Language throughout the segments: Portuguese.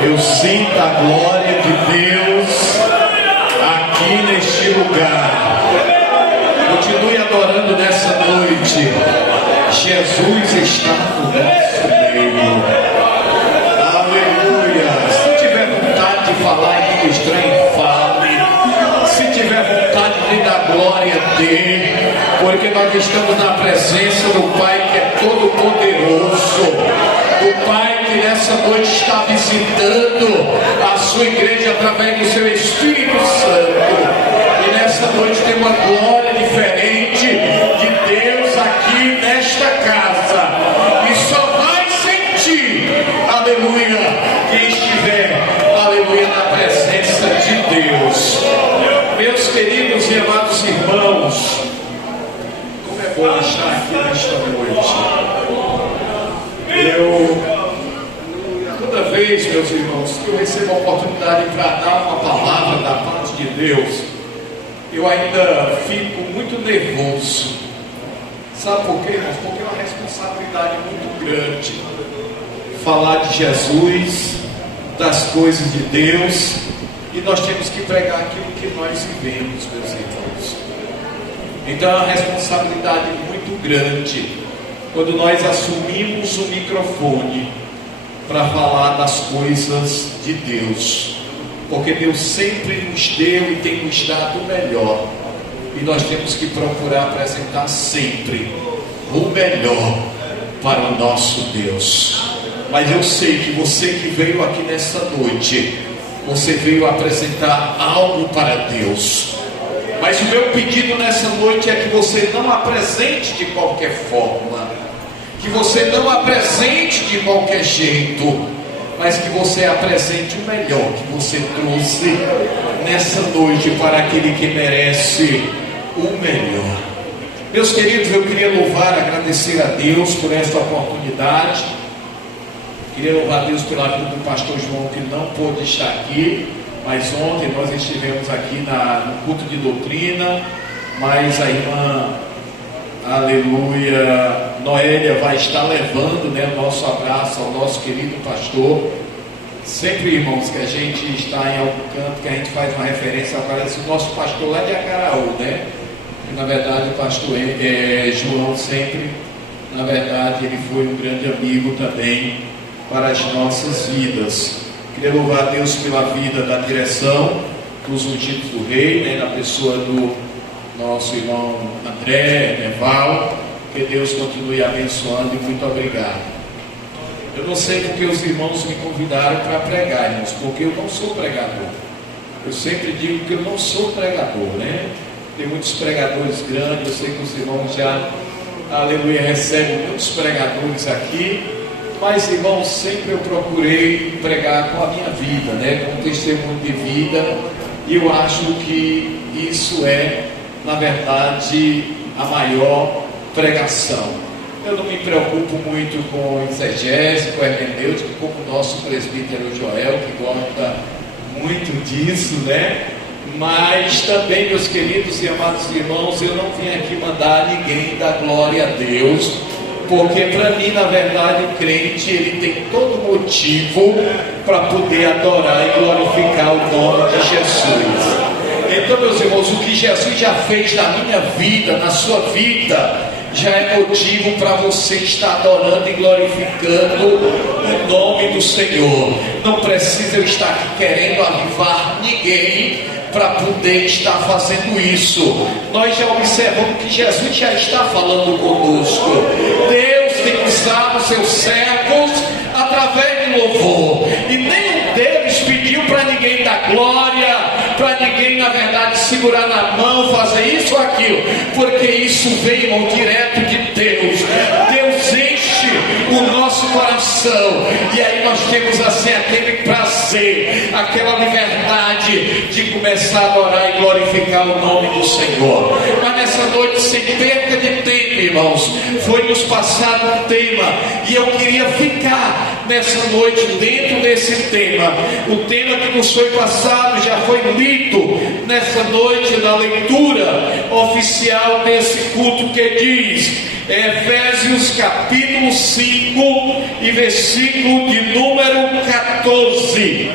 Eu sinto a glória de Deus aqui neste lugar. Continue adorando nessa noite. Jesus está no nosso meio. Aleluia. Se tiver vontade de falar em língua estranha, fale. Se tiver vontade de dar glória, dê. Porque nós estamos na presença do Pai que é todo poderoso. Do Pai que nessa noite está visitando a sua igreja através do seu Espírito Santo. E nessa noite tem uma glória diferente de Deus aqui nesta casa. E só vai sentir, aleluia, quem estiver, aleluia, na presença de Deus. Meus queridos e amados irmãos, como é bom estar aqui nesta noite. Toda vez, meus irmãos, que eu recebo a oportunidade para dar uma palavra da parte de Deus, eu ainda fico muito nervoso. Sabe por quê, irmãos? Porque é uma responsabilidade muito grande falar de Jesus, das coisas de Deus, e nós temos que pregar aquilo que nós vivemos, meus irmãos. Então é uma responsabilidade muito grande quando nós assumimos o microfone para falar das coisas de Deus, porque Deus sempre nos deu e tem nos dado o melhor, e nós temos que procurar apresentar sempre o melhor para o nosso Deus. Mas eu sei que você que veio aqui nessa noite, você veio apresentar algo para Deus. Mas o meu pedido nessa noite é que você não apresente de qualquer forma, que você não apresente de qualquer jeito, mas que você apresente o melhor que você trouxe nessa noite para aquele que merece o melhor. Meus queridos, eu queria louvar, agradecer a Deus por esta oportunidade. Queria louvar a Deus pela vida do pastor João, que não pôde estar aqui, mas ontem nós estivemos aqui no culto de doutrina, mas a irmã, aleluia, Noélia vai estar levando, né, o nosso abraço ao nosso querido pastor. Sempre, irmãos, que a gente está em algum canto, que a gente faz uma referência, aparece o nosso pastor lá de Acaraú, né? E, na verdade, o pastor João sempre, na verdade, ele foi um grande amigo também para as nossas vidas. Queria louvar a Deus pela vida da direção dos ungidos do rei, né, na pessoa do nosso irmão André, Neval. Que Deus continue abençoando e muito obrigado. Eu não sei porque os irmãos me convidaram para pregar, irmãos, porque eu não sou pregador. Eu sempre digo que eu não sou pregador, né? Tem muitos pregadores grandes, eu sei que os irmãos já, aleluia, recebem muitos pregadores aqui, mas, irmãos, sempre eu procurei pregar com a minha vida, né? Com um testemunho de vida, e eu acho que isso é, na verdade, a maior pregação. Eu não me preocupo muito com exegese, com hermenêutica, como o nosso presbítero Joel, que gosta muito disso, né? Mas também, meus queridos e amados irmãos, eu não vim aqui mandar ninguém dar glória a Deus, porque para mim, na verdade, o crente, ele tem todo motivo para poder adorar e glorificar o nome de Jesus. Então, meus irmãos, o que Jesus já fez na minha vida, na sua vida, já é motivo para você estar adorando e glorificando o nome do Senhor. Não precisa eu estar aqui querendo avivar ninguém para poder estar fazendo isso. Nós já observamos que Jesus já está falando conosco. Deus tem usado seus servos através de louvor, e nenhum deles pediu para ninguém dar glória, para ninguém, na verdade, segurar na mão, fazer isso ou aquilo, porque isso veio, irmão, direto de Deus. Deus enche o nosso coração, e aí nós temos assim aquele prazer, aquela liberdade de começar a adorar e glorificar o nome do Senhor. Mas nessa noite, sem perca de tempo, irmãos, foi nos passado um tema, e eu queria ficar nessa noite dentro desse tema. O tema que nos foi passado já foi lido nessa noite na leitura oficial desse culto, que diz Efésios capítulo 5 e versículo de número 14.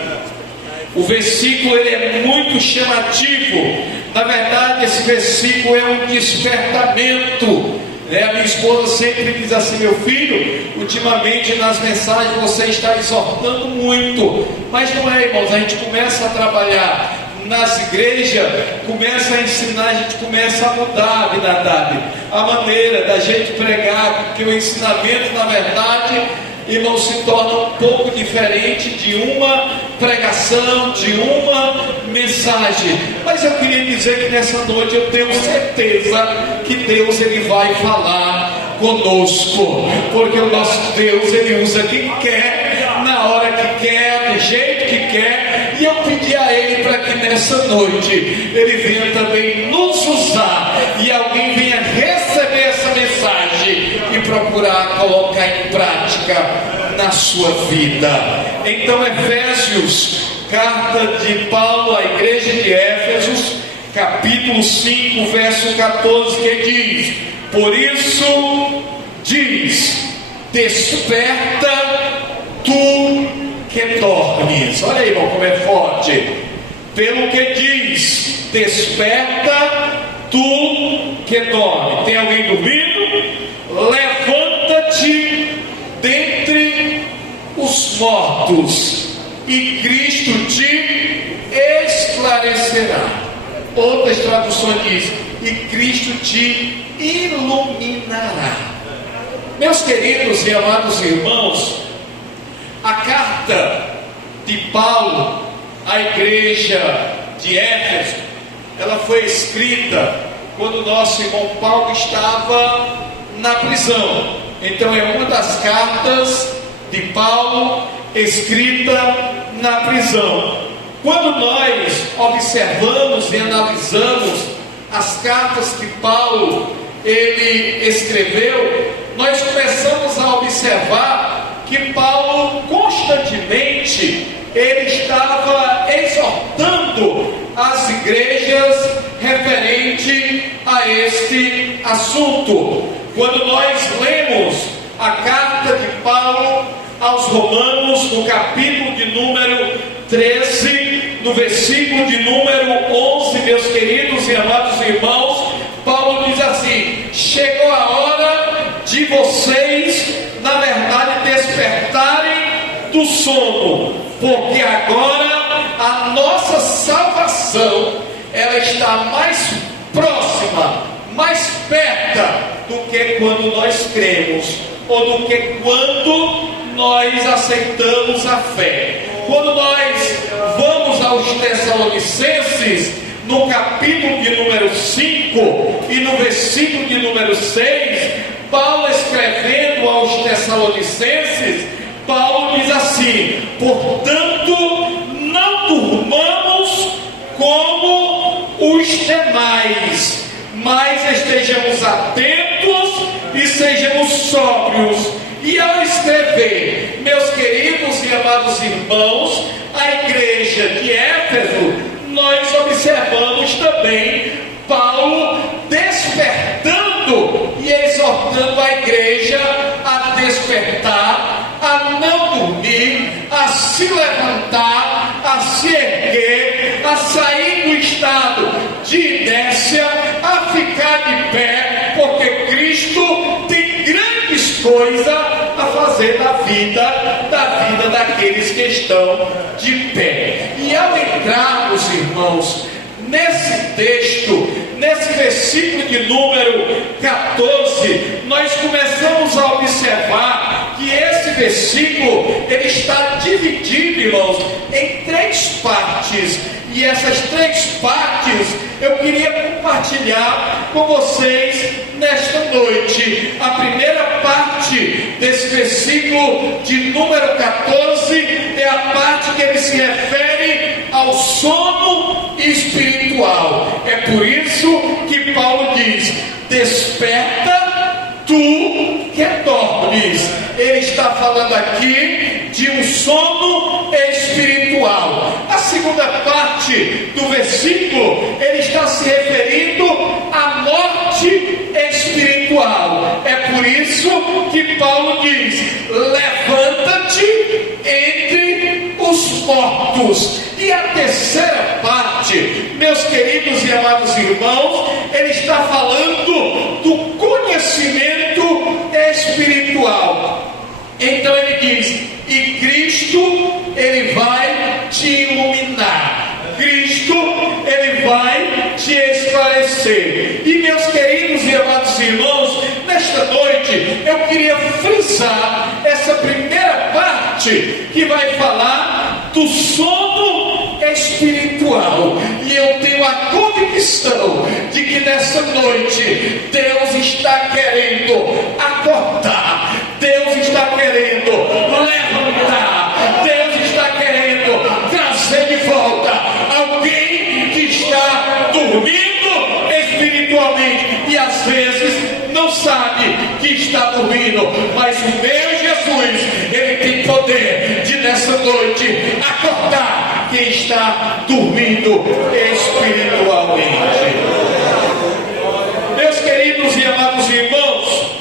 O versículo ele é muito chamativo. Na verdade, esse versículo é um despertamento. A minha esposa sempre diz assim: meu filho, ultimamente nas mensagens você está exortando muito. Mas não é, irmãos, a gente começa a trabalhar nas igrejas, começa a ensinar, a gente começa a mudar, Abinadab, a maneira da gente pregar, porque o ensinamento, na verdade, irmão, se torna um pouco diferente de uma pregação, de uma mensagem. Mas eu queria dizer que nessa noite eu tenho certeza que Deus ele vai falar conosco, porque o nosso Deus ele usa quem quer, na hora que quer, do jeito que quer. E eu pedi a Ele para que nessa noite Ele venha também nos usar, e alguém venha receber essa mensagem e procurar colocar em prática na sua vida. Então, Efésios, carta de Paulo à igreja de Éfesos, capítulo 5, verso 14, que diz: por isso diz, desperta tu que dormes. Olha aí, irmão, como é forte. Pelo que diz, desperta tu que dorme. Tem alguém dormindo? Levanta-te dentre os mortos, e Cristo te esclarecerá. Outras traduções diz: e Cristo te iluminará. Meus queridos e amados irmãos, a carta de Paulo à igreja de Éfeso, ela foi escrita quando nosso irmão Paulo estava na prisão. Então é uma das cartas de Paulo escrita na prisão. Quando nós observamos e analisamos as cartas que Paulo ele escreveu, nós começamos a observar que Paulo constantemente ele estava exortando as igrejas referente a este assunto. Quando nós lemos a carta de Paulo aos Romanos, no capítulo de número 13, no versículo de número 11, meus queridos e amados irmãos, Paulo diz assim: chegou a hora de vocês, na verdade, despertarem do sono, porque agora a nossa salvação ela está mais próxima, mais perto do que quando nós cremos, ou do que quando nós aceitamos a fé. Quando nós vamos aos Tessalonicenses, no capítulo de número 5 e no versículo de número 6, Paulo escrevendo aos Tessalonicenses, Paulo diz assim: portanto, não durmamos como os demais, mas estejamos atentos e sejamos sóbrios. E ao escrever, meus queridos e amados irmãos, a igreja de Éfeso, nós observamos também Paulo despertando e exortando a igreja a despertar, a não dormir, a se levantar, a se erguer, a sair do estado de inércia, a ficar de pé, porque Cristo tem grandes coisas a fazer na vida daqueles que estão de pé. E ao entrarmos, irmãos, nesse texto, nesse versículo de número 14, nós começamos a observar que esse versículo ele está dividido, irmãos, em três partes. E essas três partes eu queria compartilhar com vocês nesta noite. A primeira parte desse versículo de número 14 é a parte que ele se refere ao sono espiritual. É por isso que Paulo diz: desperta falando aqui de um sono espiritual. A segunda parte do versículo, ele está se referindo à morte espiritual. É por isso que Paulo diz: levanta-te entre os mortos. E a terceira parte, meus queridos e amados irmãos, ele está falando do conhecimento espiritual. Então ele diz: e Cristo, ele vai te iluminar, Cristo, ele vai te esclarecer. E meus queridos e amados irmãos, nesta noite eu queria frisar essa primeira parte que vai falar do sono espiritual. E eu tenho a convicção de que nessa noite Deus está querendo acordar, Deus está querendo levantar, Deus está querendo trazer de volta alguém que está dormindo espiritualmente e às vezes não sabe que está dormindo, mas o meu Jesus, ele tem poder de nessa noite acordar quem está dormindo espiritualmente. Meus queridos e amados irmãos,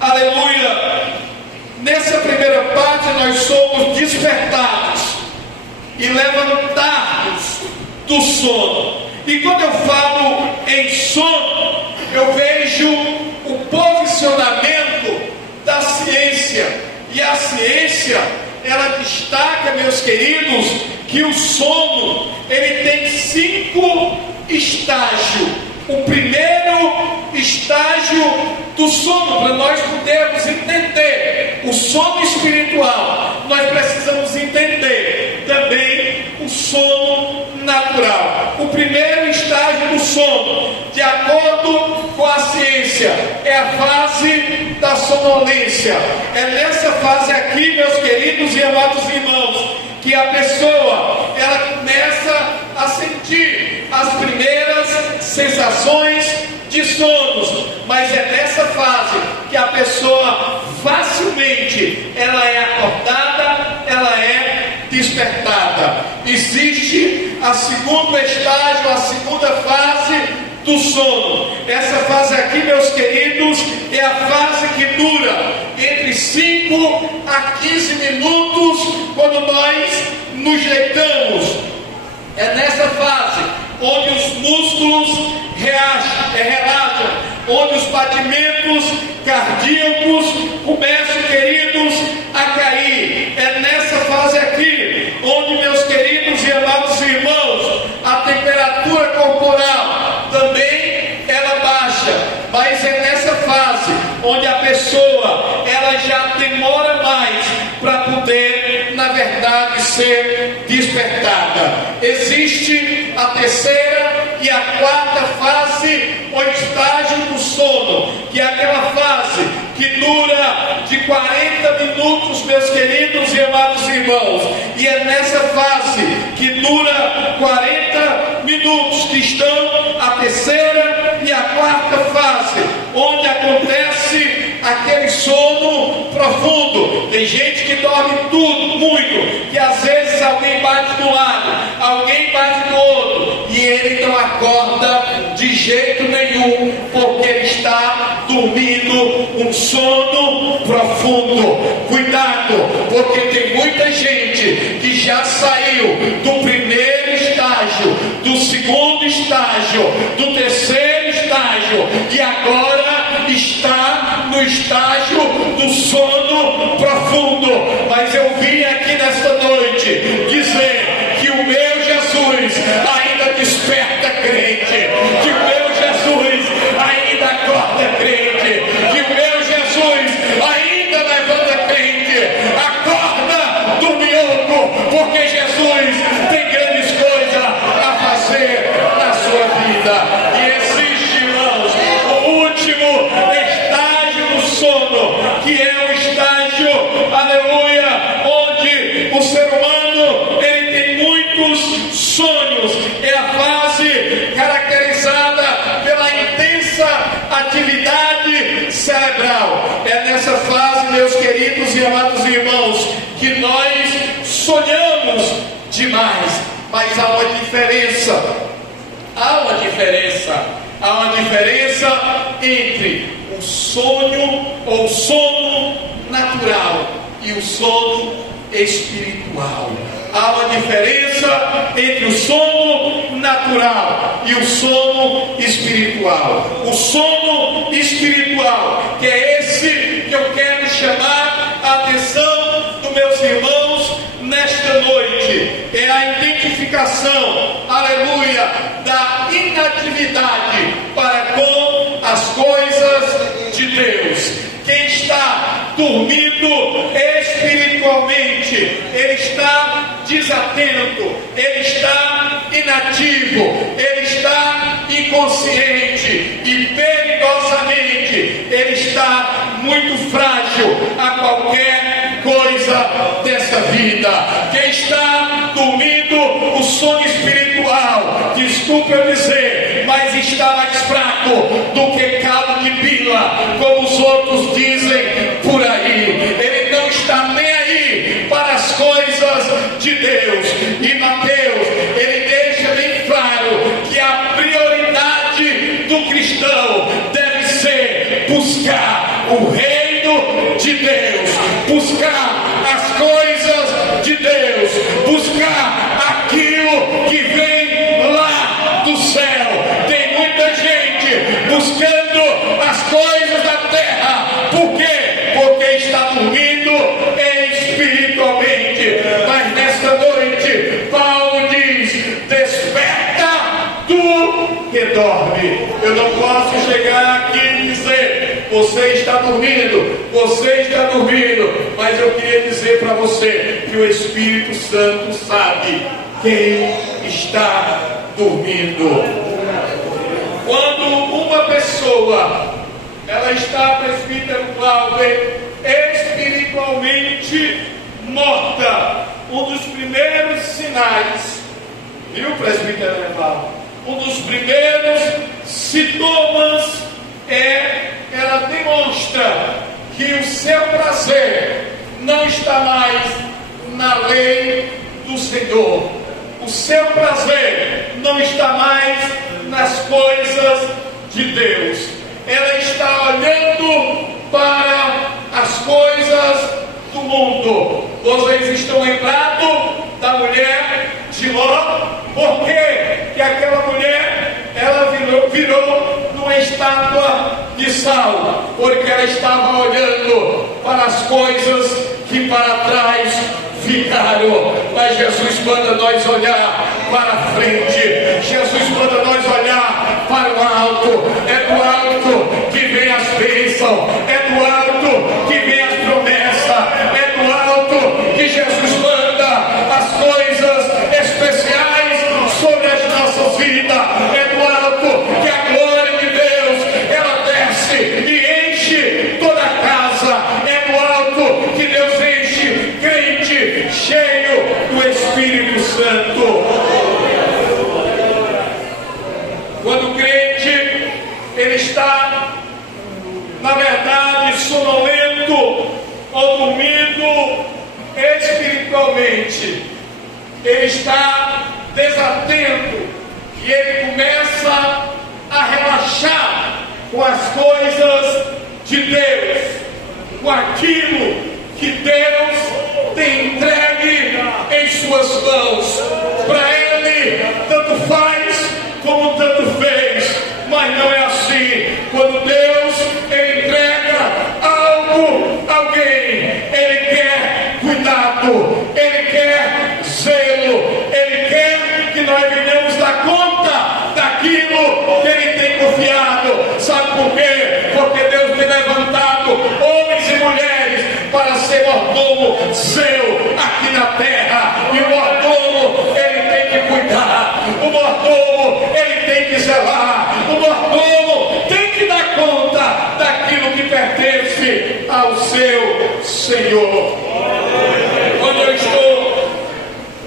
aleluia, nessa primeira parte nós somos despertados e levantados do sono. E quando eu falo em sono, eu vejo o posicionamento da ciência. E a ciência, ela destaca, meus queridos, que o sono, ele tem 5 estágios. O primeiro estágio do sono, para nós podermos entender o sono espiritual, nós precisamos entender também o sono natural. O primeiro estágio do sono, de acordo com a ciência, é a fase da sonolência. É nessa fase aqui, meus queridos e amados irmãos, que a pessoa, ela começa a sentir as primeiras sensações de sonos, mas é nessa fase que a pessoa facilmente ela é acordada, ela é despertada. Existe a segundo estágio, a segunda fase do sono. Essa fase aqui, meus queridos, é a fase que dura entre 5 a 15 minutos quando nós nos deitamos. É nessa fase onde os músculos relaxam, onde os batimentos cardíacos começam, queridos, a cair. É nessa fase aqui onde, meus queridos e amados irmãos, a temperatura corporal também ela baixa. Mas é nessa fase onde a pessoa ela já demora mais para poder, na verdade, ser despertada. Existe a terceira e a quarta fase, o estágio do sono, que é aquela fase que dura de 40 minutos, meus queridos e amados irmãos. E é nessa fase que dura 40 minutos que estão a terceira e a quarta fase, onde acontece aquele sono profundo. Tem gente que dorme tudo, muito, que às vezes alguém bate do lado, alguém bate do outro, e ele não acorda de jeito nenhum, porque ele está dormindo um sono profundo. Cuidado, porque tem muita gente que já saiu do primeiro estágio, do segundo estágio, do terceiro estágio, e agora está no estágio do sono profundo. Mas eu vim aqui nesta noite dizer que o meu Jesus ainda desperta crente, que o meu Jesus ainda acorda crente, que o meu Jesus ainda levanta crente. Acorda do mioco, porque Jesus tem grandes coisas a fazer na sua vida. E existe, irmãos, o último estágio do sono, que é o estágio, aleluia, demais, mas há uma diferença. Há uma diferença. Há uma diferença entre o sonho ou sono natural e o sono espiritual. Há uma diferença entre o sono natural e o sono espiritual. O sono espiritual, que é esse que eu quero chamar a atenção dos meus irmãos nesta noite, é a identificação, aleluia, da inatividade para com as coisas de Deus. Quem está dormindo espiritualmente, ele está desatento, ele está inativo, ele está inconsciente e perigosamente ele está muito frágil a qualquer coisa dessa vida. Quem está dormindo o sono espiritual, desculpe eu dizer, mas está mais fraco do que calo de bila, como os outros dizem por aí. Ele não está nem aí para as coisas de Deus. E Mateus, ele deixa bem claro que a prioridade do cristão deve ser buscar o reino de Deus, buscar as coisas de Deus, buscar aquilo que vem lá do céu. Tem muita gente buscando as coisas da terra. Por quê? Porque está dormindo espiritualmente. Mas nesta noite Paulo diz: desperta tu que dorme. Eu não posso chegar aqui e dizer: você está dormindo, você está dormindo. Mas eu queria dizer para você que o Espírito Santo sabe quem está dormindo. Quando uma pessoa ela está, presbítero Cláudio, espiritualmente morta, um dos primeiros sinais, viu, presbítero Evaldo? Um dos primeiros sintomas é ela demonstra que o seu prazer não está mais na lei do Senhor. O seu prazer não está mais nas coisas de Deus. Ela está olhando para as coisas do mundo. Vocês estão lembrados da mulher de Ló? Por quê? Que aquela mulher ela virou numa estátua de sal, porque ela estava olhando para as coisas que para trás ficaram. Mas Jesus manda nós olhar para frente. Jesus manda nós olhar para o alto. É do alto que vem as bênçãos, é do alto que vem as promessas, é do alto que Jesus manda as coisas especiais sobre as nossas vidas. É do alto que a glória de Deus ela desce e enche toda a casa. É do alto que Deus enche crente cheio do Espírito Santo. Quando o crente ele está, na verdade, sonolento ou dormindo espiritualmente, ele está desatento e ele começa a relaxar com as coisas de Deus, com aquilo que Deus tem entregue em suas mãos. Para ele, tanto faz como tanto fez, mas não é assim. Quando Deus ele entrega algo a alguém, ele quer cuidado, ele quer zelo, ele quer que nós venhamos dar conta daquilo que ele tem confiado. Sabe por quê? Porque Deus tem levantado homens e mulheres para ser mordomo seu aqui na terra. E o mordomo ele tem que cuidar, o mordomo ele tem que zelar, o mordomo tem que dar conta daquilo que pertence ao seu Senhor. Quando eu estou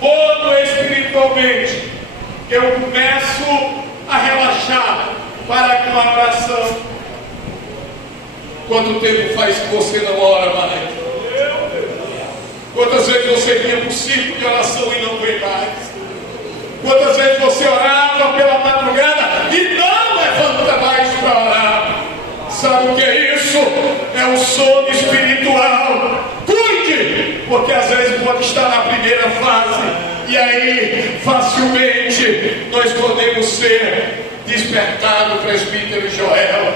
morto espiritualmente, eu começo a relaxar para com a oração. Quanto tempo faz que você não ora mais? Quantas vezes você vinha para o círculo de oração e não Sabe o que é isso? É o sono espiritual. Cuide, porque às vezes pode estar na primeira fase, e aí facilmente nós podemos ser despertados. Presbítero Joel,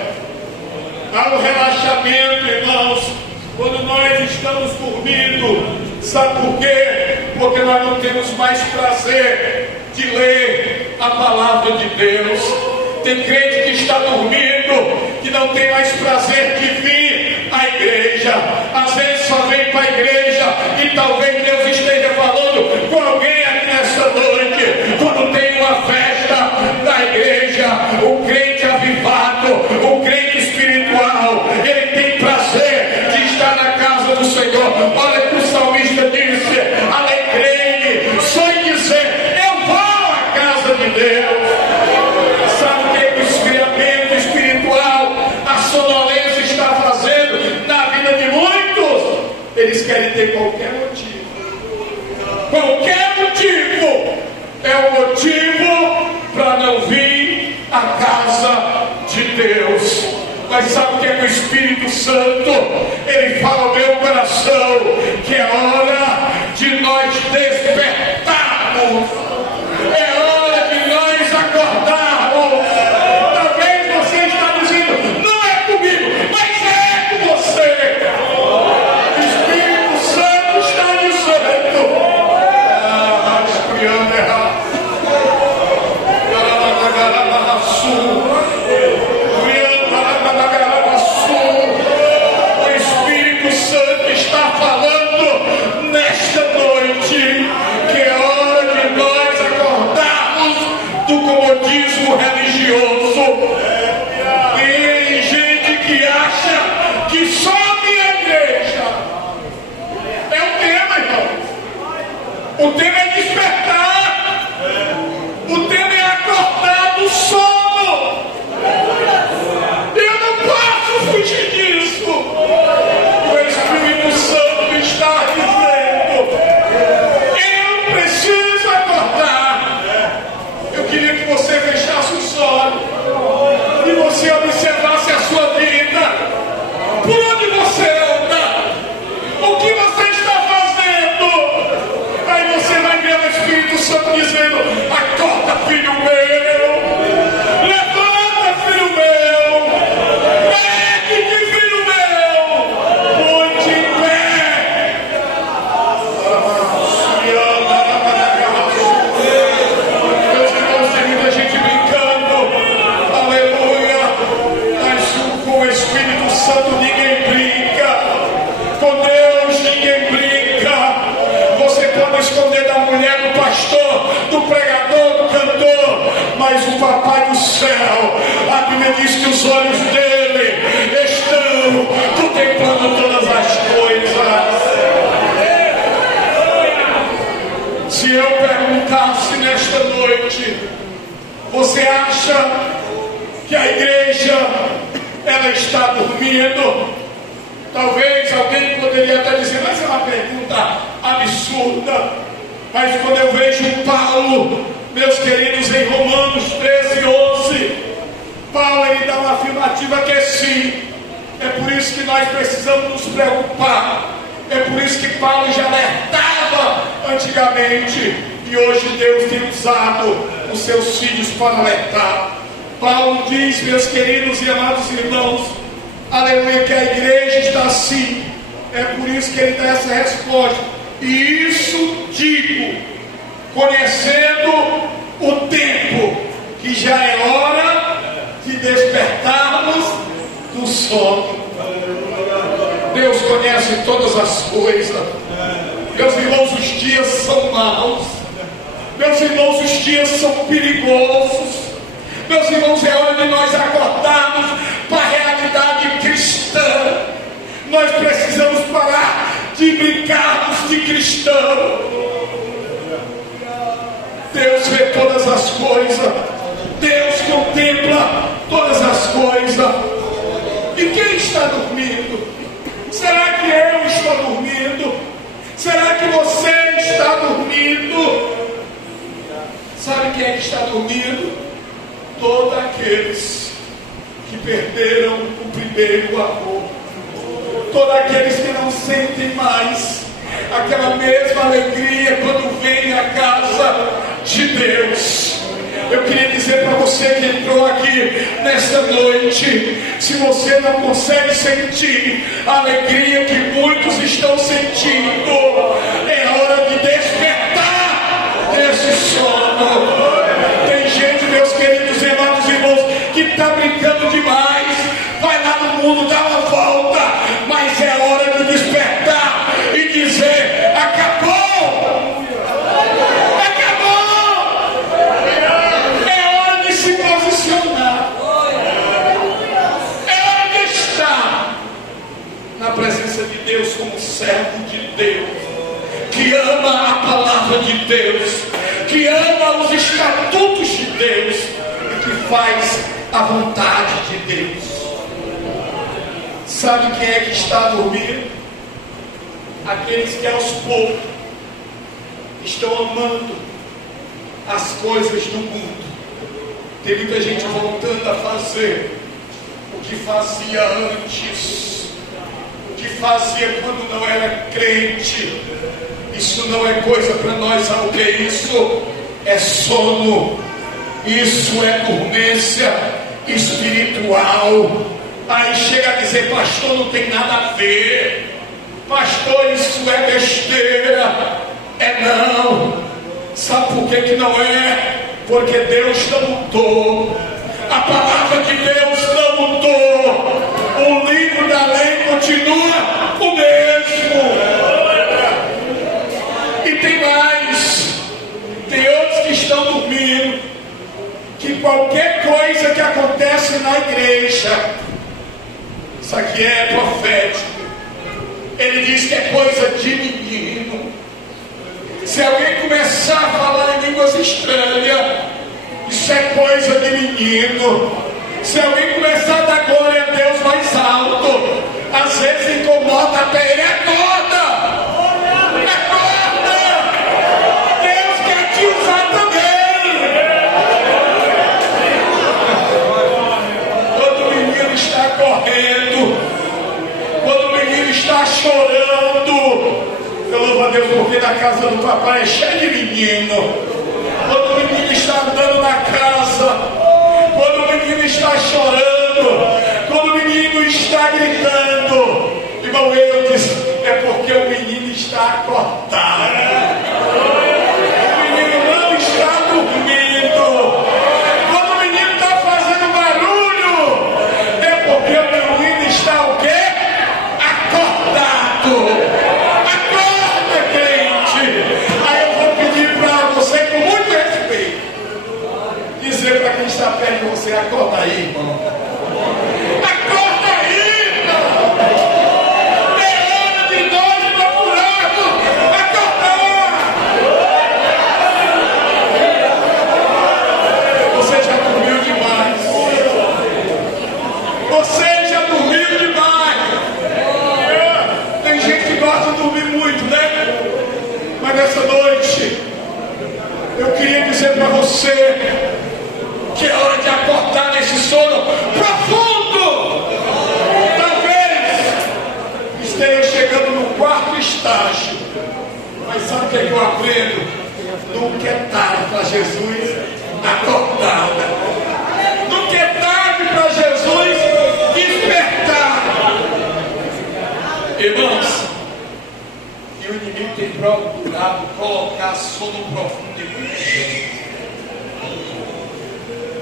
há um relaxamento, irmãos, quando nós estamos dormindo. Sabe por quê? Porque nós não temos mais prazer de ler a palavra de Deus. Tem crente que está dormindo, que não tem mais prazer de vir à igreja. Às vezes só vem para a igreja, e talvez Deus esteja falando com alguém aqui nesta noite. Quando tem uma festa na igreja, o crente avivado, o crente espiritual, ele tem prazer de estar na casa do Senhor. Olha que o salmista disse: alegrei-me só em dizer, eu vou à casa de Deus. Sabe o que o esfriamento espiritual, a sonolência está fazendo na vida de muitos? Eles querem ter qualquer motivo. Qualquer motivo é um motivo para não vir à casa de Deus. Mas sabe o que é que o Espírito Santo, ele fala ao meu coração? Que é hora de nós despertarmos. É hora de nós acordarmos. Talvez você está dizendo, não é comigo, mas é com você. O Espírito Santo está dizendo, criando errado. O Espírito Santo está falando nesta noite que é hora de nós acordarmos do comodismo religioso. Tem gente que acha que só a igreja é o tema, irmão. O tema é despertar. O tema é acordar do sono. Eu não posso fugir disso. O Espírito Santo está dizendo, eu preciso acordar. Eu queria que você fechasse os olhos e você observasse a sua vida. Por onde você anda? O que você está fazendo? Aí você vai ver o Espírito Santo dizendo, acorda, filho meu. Levanta, filho meu. Ergue-te, filho meu. Põe-te em pé. Meus irmãos, tem muita gente brincando. Aleluia. Mas com o Espírito Santo ninguém brinca. Com Deus ninguém brinca. Você pode esconder da mulher, do pastor, do pregador, do cantor, mas o Papai do céu, a Bíblia diz que os olhos dele estão contemplando todas as coisas. Se eu perguntasse nesta noite, você acha que a igreja ela está dormindo? Talvez alguém poderia até dizer, mas é uma pergunta absurda. Mas quando eu vejo Paulo, meus queridos, em Romanos 13:11, Paulo ele dá uma afirmativa que é sim. É por isso que nós precisamos nos preocupar. É por isso que Paulo já alertava antigamente, e hoje Deus tem usado os seus filhos para alertar. Paulo diz, meus queridos e amados irmãos, aleluia, que a igreja está assim. É por isso que ele dá essa resposta. E isso digo, conhecendo o tempo, que já é hora de despertarmos do sono. Deus conhece todas as coisas. Meus irmãos, os dias são maus. Meus irmãos, os dias são perigosos. Meus irmãos, é hora de nós acordarmos para a realidade cristã. Nós precisamos parar de brincarmos de cristão. Deus vê todas as coisas. Deus contempla todas as coisas. E quem está dormindo? Será que eu estou dormindo? Será que você está dormindo? Sabe quem é que está dormindo? Todos aqueles que perderam o primeiro amor. Todos aqueles que não sentem mais aquela mesma alegria quando vem à casa de Deus. Eu queria dizer para você que entrou aqui nesta noite, se você não consegue sentir a alegria que muitos estão sentindo, é hora de despertar desse sono. Tem gente, meus queridos amados irmãos, que está brincando demais, vai lá no mundo, dá uma volta, mas é hora de despertar e dizer: acabou! Na presença de Deus, como servo de Deus, que ama a palavra de Deus, que ama os estatutos de Deus e que faz a vontade de Deus. Sabe quem é que está dormindo? Aqueles que aos poucos estão amando as coisas do mundo. Tem muita gente voltando a fazer o que fazia antes, que fazia quando não era crente. Isso não é coisa para nós, sabe o que é isso? É sono, isso é dormência espiritual. Aí chega a dizer: pastor, não tem nada a ver, pastor, isso é besteira. É não. Sabe por que não é? Porque Deus não mudou, a palavra de Deus não mudou, o livro da lei continua o mesmo. E tem mais, tem outros que estão dormindo, que qualquer coisa que acontece na igreja, isso aqui é profético, ele diz que é coisa de menino. Se alguém começar a falar em línguas estranhas, isso é coisa de menino. Se alguém começar a dar glória a Deus mais alto, às vezes incomoda até ele. Acorda! Acorda! Deus quer te usar também. Quando o menino está correndo, quando o menino está chorando, eu louvo a Deus porque na casa do papai é cheio de menino. Quando o menino está andando na casa, quando o menino está chorando, quando o menino está gritando, irmão, eu disse, é porque o menino está acordado. O menino não está dormindo. Quando o menino está fazendo barulho, é porque o menino está o quê? Acordado. Para quem está perto de você: acorda aí, irmão. Acorda aí, irmão. É hora de nós procurarmos acordar. Você já dormiu demais. Você já dormiu demais. Tem gente que gosta de dormir muito, né? Mas nessa noite eu queria dizer para você que é hora de acordar nesse sono profundo. Talvez esteja chegando no quarto estágio, mas sabe o que eu aprendo? Nunca é tarde para Jesus acordar. Nunca é tarde para Jesus despertar. Irmãos, e o inimigo tem procurado colocar sono profundo em muita gente.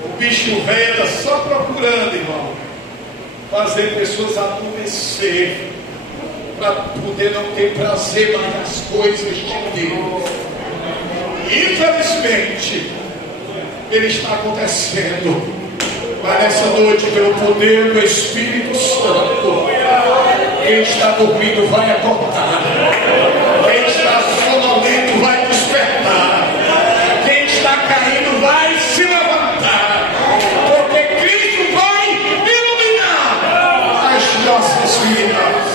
O bicho velho está só procurando, irmão, fazer pessoas adormecer, para poder não ter prazer mais nas coisas de Deus. Infelizmente, ele está acontecendo. Mas nessa noite, pelo poder do Espírito Santo, quem está dormindo vai acordar. Quem está sonolento vai despertar. Quem está caindo vai se levantar. Porque Cristo vai iluminar as nossas vidas.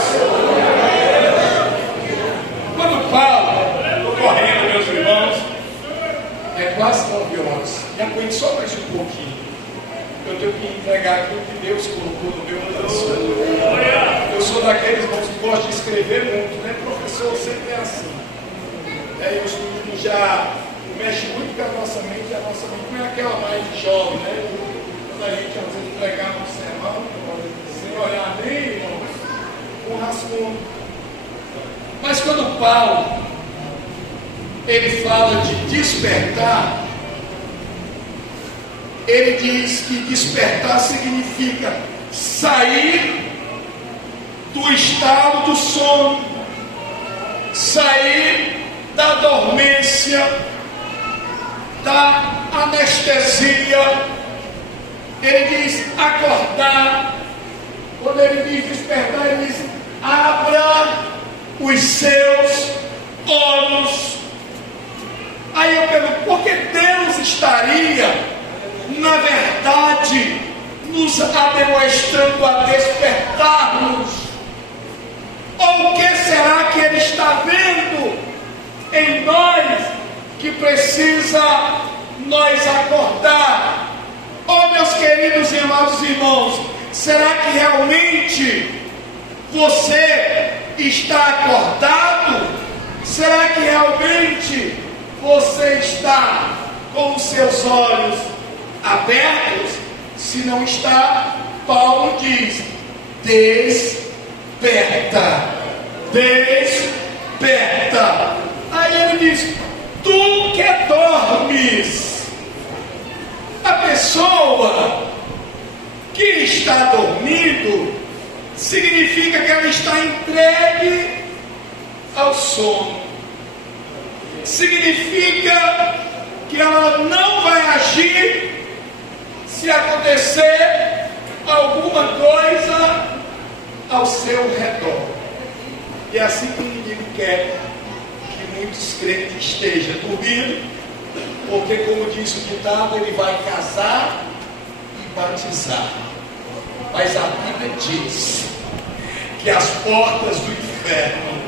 Quando Paulo, estou correndo, meus irmãos, é quase 9 horas. Me aguente só mais um pouquinho. eu tenho que entregar aquilo que Deus colocou no meu coração. Eu sou daqueles irmãos que gostam de escrever muito, né? Professor, sempre é assim. E os meninos já mexem muito com a nossa mente, não é aquela mais jovem, né? Quando a gente às vezes pregar no sermão, sem olhar nem, irmãos, com rascunho. Mas quando Paulo, ele fala de despertar, ele diz que despertar significa sair do estado do sono, sair da dormência, da anestesia. Ele diz acordar. Quando ele diz despertar, ele diz abra os seus olhos. Aí eu pergunto, por que Deus estaria, na verdade, nos ademoestrando a despertarmos? Ou o que será que Ele está vendo em nós que precisa nós acordar? Oh, meus queridos e amados irmãos, será que realmente você está acordado? Será que realmente você está com os seus olhos abertos? Se não está, Paulo diz: desperta, desperta. Aí ele diz: tu que dormes. A pessoa que está dormindo significa que ela está entregue ao sono. Significa que ela não vai agir se acontecer alguma coisa ao seu redor. E é assim que o inimigo quer que muitos crentes estejam dormindo, porque, como diz o ditado, ele vai casar e batizar. Mas a Bíblia diz que as portas do inferno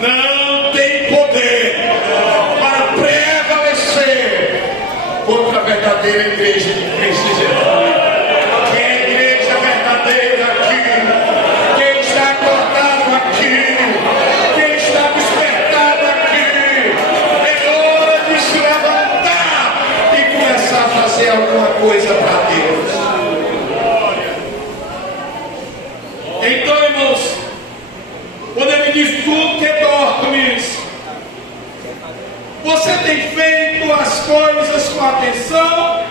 não têm poder para prevalecer contra a verdadeira igreja de Cristo Jesus. Que é a igreja verdadeira aqui, quem está acordado aqui, quem está despertado aqui, é hora de se levantar e começar a fazer alguma coisa para Deus. Então, irmãos, quando ele diz tu que dormes, você tem feito as coisas com atenção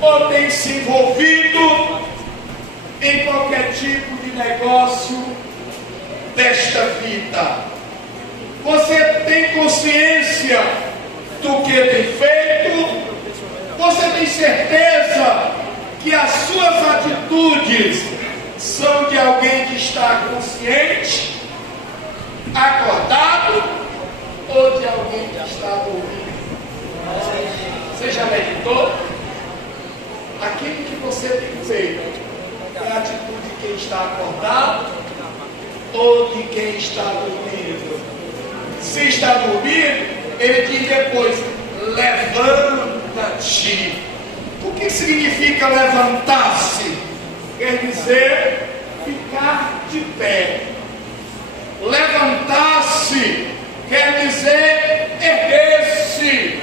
ou tem se envolvido em qualquer tipo de negócio desta vida? Você tem consciência do que tem feito? Você tem certeza que as suas atitudes são de alguém que está consciente, acordado, ou de alguém que está dormindo? Você já meditou? Aquilo que você tem feito é a atitude de quem está acordado ou de quem está dormindo? Se está dormindo, ele diz depois: levanta-te. O que significa levantar-se? Quer dizer ficar de pé. Levantar-se quer dizer erguer-se.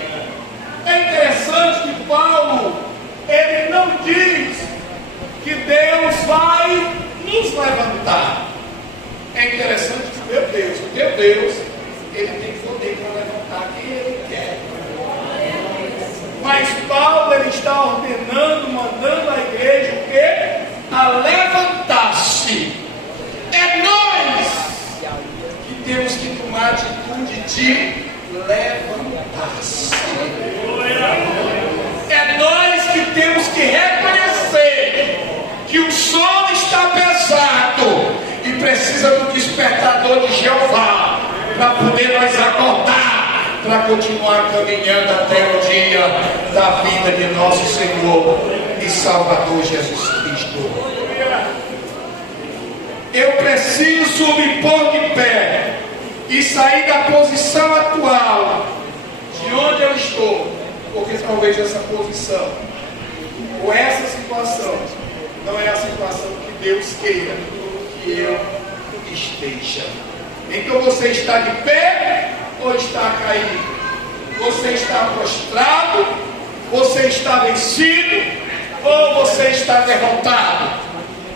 É interessante que Paulo, ele não diz que Deus vai nos levantar. É interessante que meu Deus, porque Deus, ele tem poder para levantar quem ele quer. Mas Paulo, ele está ordenando, mandando a igreja o quê? A levantar-se. É nós que temos que tomar a atitude de levantar-se. É nós que temos que reconhecer que o sono está pesado e precisa do despertador de Jeová para poder nós acordar, para continuar caminhando até o dia da vinda de nosso Senhor e Salvador Jesus Cristo. Eu preciso me pôr de pé e sair da posição atual, de onde eu estou, porque talvez essa posição ou essa situação não é a situação que Deus queira que eu esteja. Então você está de pé ou está caído? Você está prostrado? Você está vencido? Ou você está derrotado?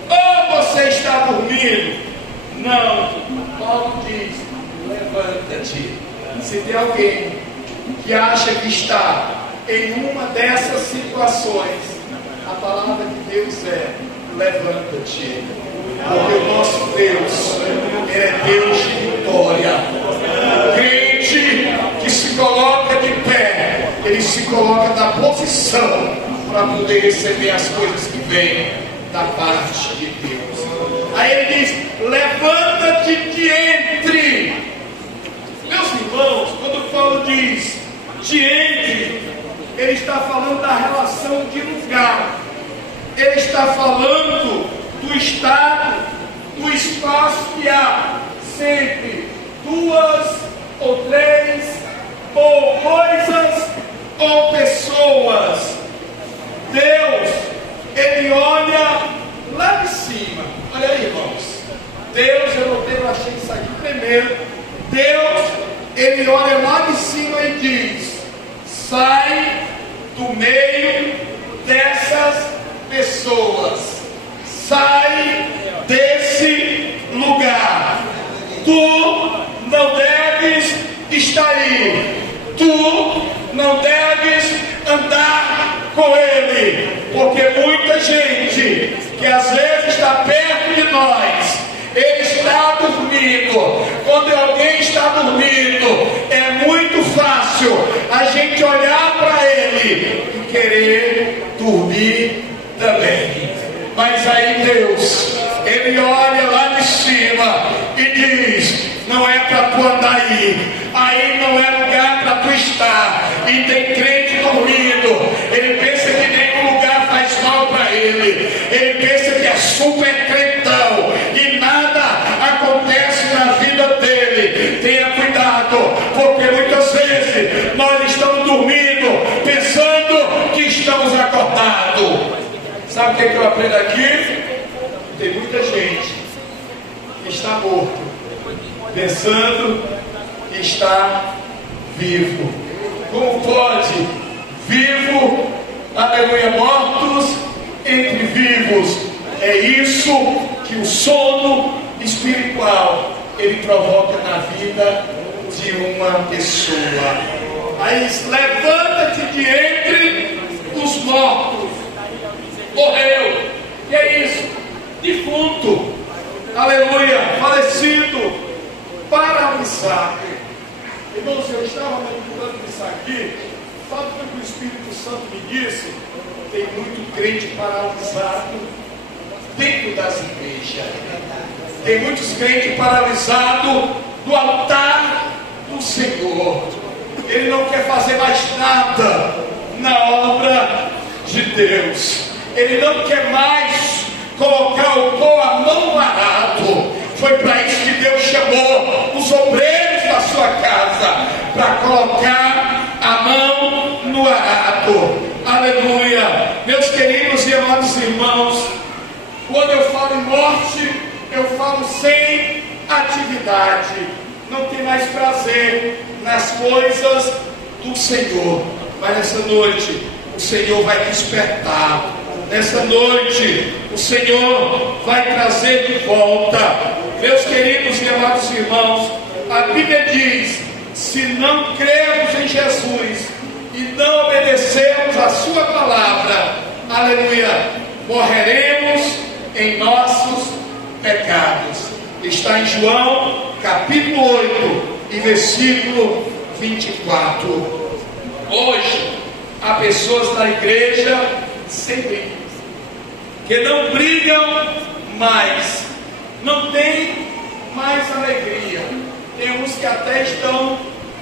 Ou você está dormindo? Não, Paulo diz: levanta-te. Se tem alguém que acha que está em uma dessas situações, a palavra de Deus é: levanta-te. Porque o nosso Deus é Deus de vitória. O crente que se coloca de pé, ele se coloca na posição para poder receber as coisas que vêm da parte de Deus. Aí ele diz: levanta-te de entre. Meus irmãos, quando Paulo diz de entre, ele está falando da relação de lugar. Ele está falando do estado, do espaço que há sempre duas ou três, ou coisas, ou pessoas. Deus, ele olha lá de cima. Olha aí, irmãos. Deus, eu achei isso aqui primeiro. Deus, ele olha lá de cima e diz: sai do meio dessas pessoas. Sai desse lugar. Tu não deves estar aí. Tu não deves andar com ele. Porque muita gente que às vezes está perto de nós, ele está dormindo. Quando alguém está dormindo, é muito fácil a gente olhar para ele e querer dormir também. Mas aí Deus, ele olha lá de cima e diz: não é para tu andar aí não é lugar para tu estar. E tem crente dormindo, ele pensa que nenhum lugar faz mal para ele, ele pensa que é super crentão e nada acontece na vida dele. Tenha cuidado, porque muitas vezes nós estamos dormindo pensando que estamos acordados. Sabe o que eu aprendo aqui? Tem muita gente que está morto, pensando que está vivo. Como pode? Vivo, aleluia, mortos entre vivos. É isso que o sono espiritual ele provoca na vida de uma pessoa. Aí levanta-te de entre os mortos. Morreu. Que é isso? Defunto. Aleluia. Falecido. Paralisado. Irmãos, eu estava manipulando isso aqui. Sabe o que o Espírito Santo me disse? Tem muito crente paralisado dentro das igrejas. Tem muitos crentes paralisados no altar do Senhor. Ele não quer fazer mais nada na obra de Deus. Ele não quer mais colocar o pôr a mão no arado. Foi para isso que Deus chamou os obreiros da sua casa, para colocar a mão no arado. Aleluia. Meus queridos e amados irmãos, quando eu falo em morte, eu falo sem atividade. Não tem mais prazer nas coisas do Senhor. Mas nessa noite o Senhor vai despertar. Nessa noite o Senhor vai trazer de volta. Meus queridos e amados irmãos, a Bíblia diz: se não cremos em Jesus e não obedecermos a sua palavra, aleluia, morreremos em nossos pecados. Está em João capítulo 8 e versículo 24. Hoje há pessoas na igreja sem brilho, que não brilham mais, não tem mais alegria. Tem uns que até estão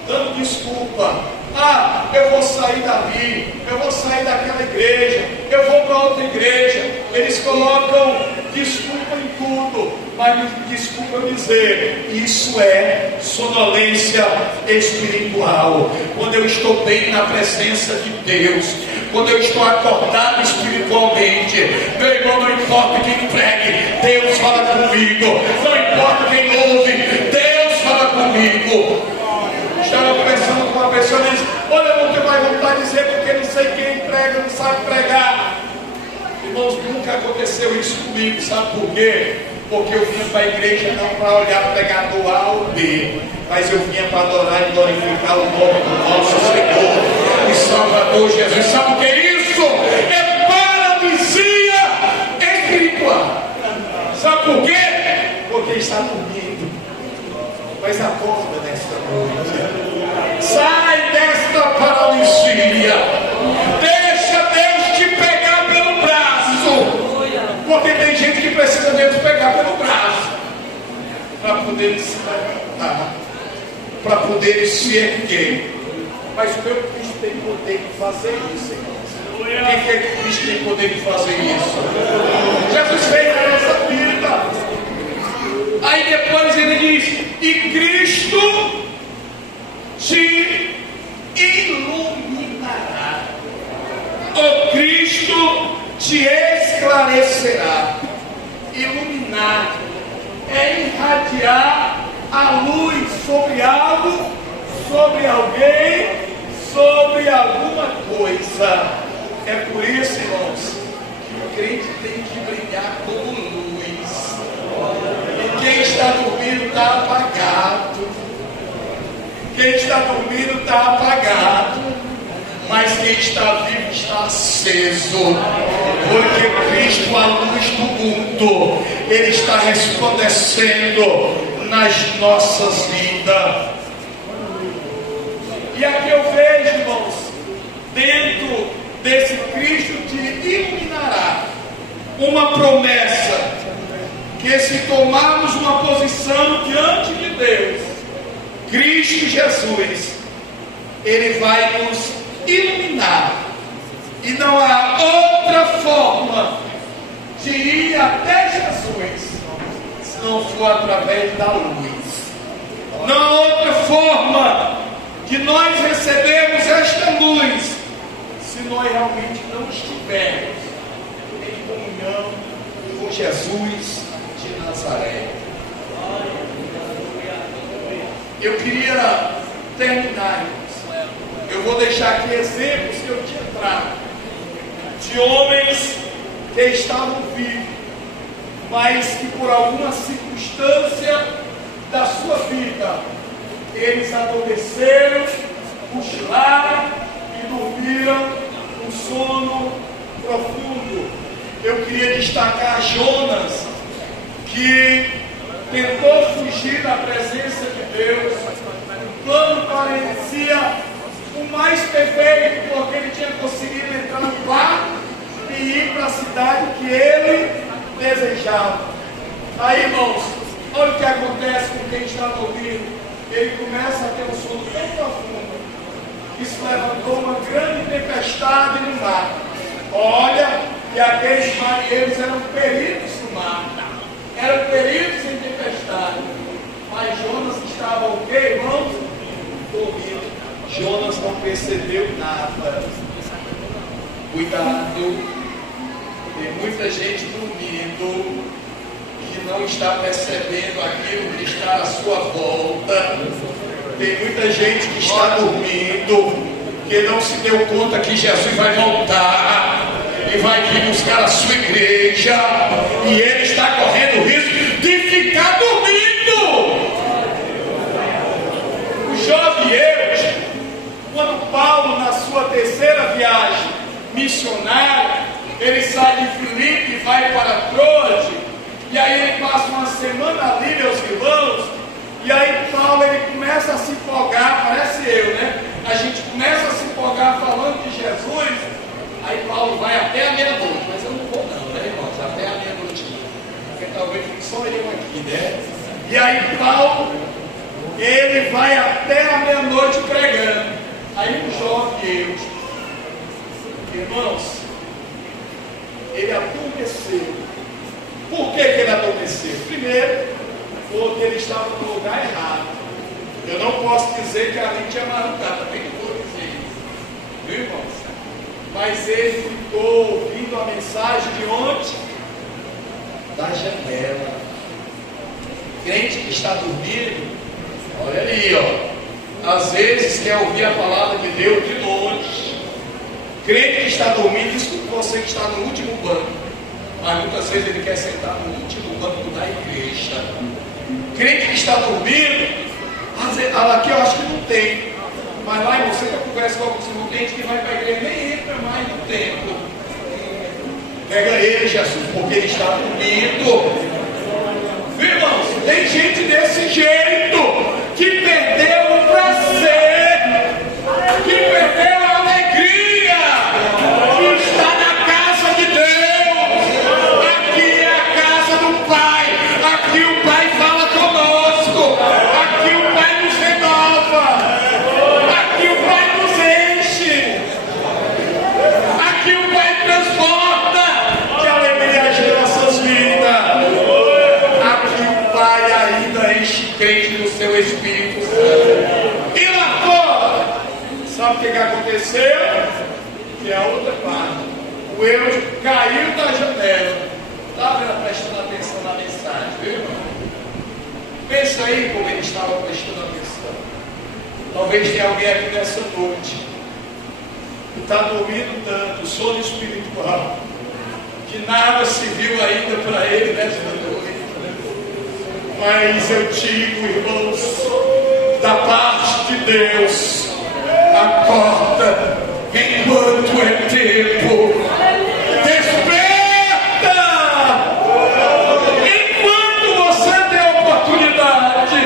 dando desculpa: ah, eu vou sair dali, eu vou sair daquela igreja, eu vou para outra igreja. Eles colocam desculpa em tudo, mas me desculpa dizer, isso é sonolência espiritual. Quando eu estou bem na presença de Deus, quando eu estou acordado espiritualmente, meu irmão, não importa quem pregue, Deus fala comigo. Não importa quem ouve, Deus fala comigo. Estava conversando com uma pessoa e disse: olha, eu não tenho mais vontade de dizer porque não sei quem prega, não sabe pregar. Irmãos, nunca aconteceu isso comigo, sabe por quê? Porque eu vinha para a igreja não para olhar pregador A ou B, mas eu vinha para adorar e glorificar o nome do nosso Senhor e Salvador Jesus. Sabe o que é isso? É paralisia espiritual. Sabe por quê? Porque está dormindo. Mas acorda nesta noite. Sai desta paralisia. Deixa Deus te pegar pelo braço. Porque tem gente que precisa Deus pegar pelo braço para poder se levantar, para poder se erguer. Mas o meu Cristo tem poder de fazer isso, irmãos. Quem quer que Cristo tem poder de fazer isso? Jesus fez na nossa vida. Aí depois ele diz: e Cristo te iluminará. O Cristo te esclarecerá. Iluminar é irradiar a luz sobre algo, sobre alguém, sobre alguma coisa. É por isso, irmãos, que o crente tem que brilhar como luz. E quem está dormindo está apagado. Quem está dormindo está apagado. Mas quem está vivo está aceso, porque Cristo, a luz do mundo, Ele está resplandecendo nas nossas vidas. E aqui eu vejo, irmãos, dentro desse Cristo te iluminará, uma promessa, que se tomarmos uma posição diante de Deus, Cristo Jesus, Ele vai nos iluminar, e não há outra forma de ir até Jesus se não for através da luz. Não há outra forma de nós recebermos esta luz se nós realmente não estivermos em comunhão com Jesus de Nazaré. Eu queria terminar. Eu vou deixar aqui exemplos que eu tinha trago de homens que estavam vivos, mas que por alguma circunstância da sua vida eles adormeceram, cochilaram e dormiram um sono profundo. Eu queria destacar Jonas, que tentou fugir da presença de Deus. O plano parecia o mais perfeito, porque ele tinha conseguido entrar no barco e ir para a cidade que ele desejava. Aí, irmãos, olha o que acontece com quem está dormindo. Ele começa a ter um sono tão profundo que se levantou uma grande tempestade no mar. Olha que aqueles marinheiros eram peritos no mar, eram peritos em tempestade, mas Jonas estava o quê, irmãos? Dormindo. Jonas não percebeu nada. Cuidado, tem muita gente dormindo que não está percebendo aquilo que está à sua volta. Tem muita gente que está dormindo que não se deu conta que Jesus vai voltar e vai vir buscar a sua igreja, e ele está correndo o risco de ficar dormindo. O jovem Eudes, quando Paulo, na sua terceira viagem missionária, ele sai de Filipe e vai para Troade, e aí ele passa uma semana ali, meus irmãos, e aí Paulo ele começa a se empolgar, parece eu, né? A gente começa a se empolgar falando de Jesus, aí Paulo vai até a meia-noite, mas eu não vou não, né, irmãos? Até a meia-noite, porque talvez só eu aqui, né? E aí Paulo, ele vai até a meia-noite pregando. Aí o jovem Eudes, irmãos, ele adormeceu. Por que ele adormeceu? Primeiro, porque ele estava no lugar errado. Eu não posso dizer que ali tinha madrugada, também não vou dizer isso. Viu, irmãos? Mas ele ficou ouvindo a mensagem de onde? Da janela. Crente que está dormindo, olha ali, ó. Às vezes quer ouvir a palavra de Deus de longe. Crente que está dormindo, isso que você que está no último banco. Mas muitas vezes ele quer sentar no último banco da igreja. Crente que está dormindo, aqui eu acho que não tem. Mas lá você já conversa com alguns crentes que vai para a igreja, nem entra mais no templo. Pega ele, Jesus, porque ele está dormindo. Irmãos, tem gente desse jeito que perdeu o prazer, que perdeu a alegria, que está na casa de Deus. Aqui é a casa do Pai. Aqui o Pai fala conosco. Aqui o Pai nos renova. Aqui o Pai nos enche. Aqui o Pai transforma. Que alegria as nossas vidas. Pai ainda enche crente do seu Espírito Santo. E lá fora, sabe o que aconteceu? Que é a outra parte. O Eude caiu da janela. Estava prestando atenção na mensagem, viu, irmão? Pensa aí como ele estava prestando atenção. Talvez tenha alguém aqui nessa noite que está dormindo tanto, sono espiritual, que nada se viu ainda para ele nessa noite. Mas eu digo, irmãos, da parte de Deus, acorda enquanto é tempo. Desperta! Enquanto você tem oportunidade.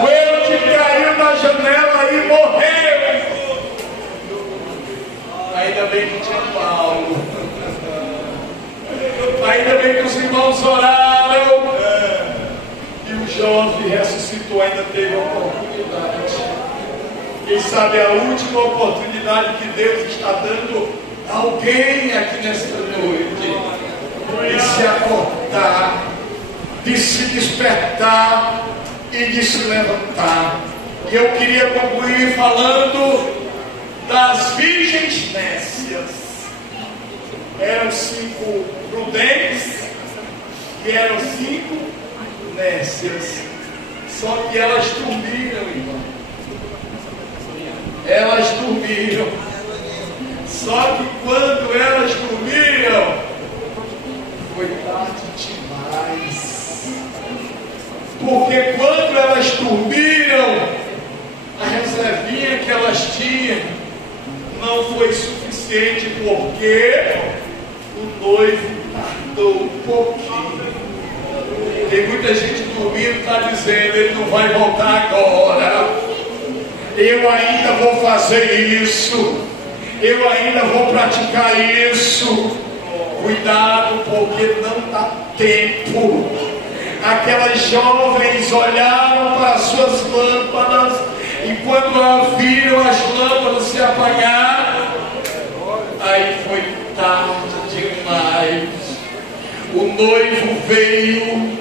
O eu que caiu na janela e morreu. Ainda bem que tinha Paulo. Ainda bem que os irmãos oraram. Jovem ressuscitou, ainda teve a oportunidade. Quem sabe a última oportunidade que Deus está dando a alguém aqui nesta noite, de se acordar, de se despertar e de se levantar. E eu queria concluir falando das virgens nécias. Eram 5 prudentes e eram 5 nécias. Só que elas dormiram, irmão. Elas dormiram. Só que quando elas dormiram, foi tarde demais. Porque quando elas dormiram, a reservinha que elas tinham não foi suficiente, porque o noivo tardou um pouquinho. Tem muita gente dormindo, está dizendo, ele não vai voltar agora. Eu ainda vou fazer isso. Eu ainda vou praticar isso. Cuidado, porque não dá tempo. Aquelas jovens olharam para as suas lâmpadas e quando elas viram as lâmpadas se apagar, aí foi tarde demais. O noivo veio.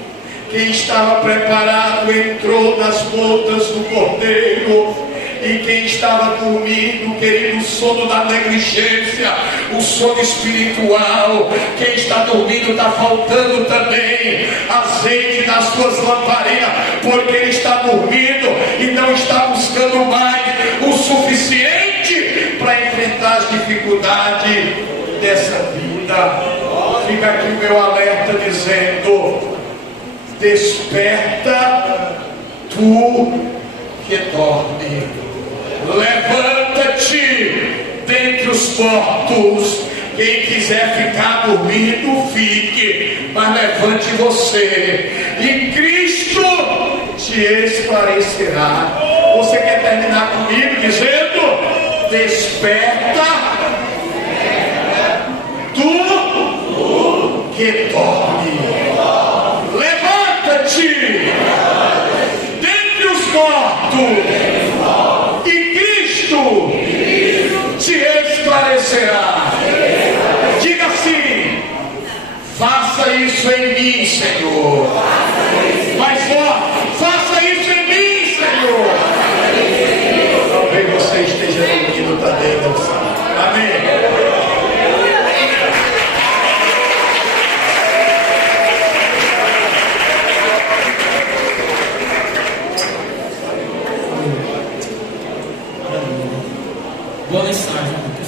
Quem estava preparado entrou nas bodas do cordeiro. E quem estava dormindo, querido, o sono da negligência, o sono espiritual, quem está dormindo está faltando também azeite nas suas lamparinas, porque ele está dormindo e não está buscando mais o suficiente para enfrentar as dificuldades dessa vida. Fica aqui o meu alerta dizendo: desperta, tu que dorme. Levanta-te dentre os mortos. Quem quiser ficar dormindo, fique, mas levante você, e Cristo te esclarecerá. Você quer terminar comigo dizendo: desperta, tu que dorme. Levanta-te dentre os mortos, te esclarecerá. Diga assim: faça isso em mim, Senhor. Mais forte: faça isso em mim, Senhor. Talvez você esteja dormindo também, não sabe. Amém.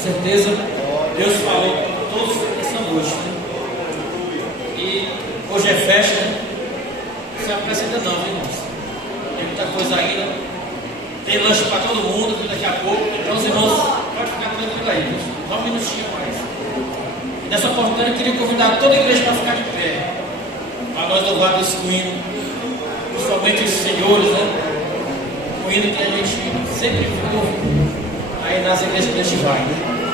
certeza Deus falou com todos essa noite, né? E hoje é festa, né? Não se apresenta não, viu, irmãos? Tem muita coisa ainda. Tem lanche para todo mundo daqui a pouco. Então os irmãos, pode ficar tranquilo aí, irmãos. Só um minutinho mais. E nessa oportunidade eu queria convidar toda a igreja para ficar de pé, para nós louvarmos esse hino, principalmente os senhores, né? O hino que a gente sempre ouve aí nas igrejas que a gente vai, né?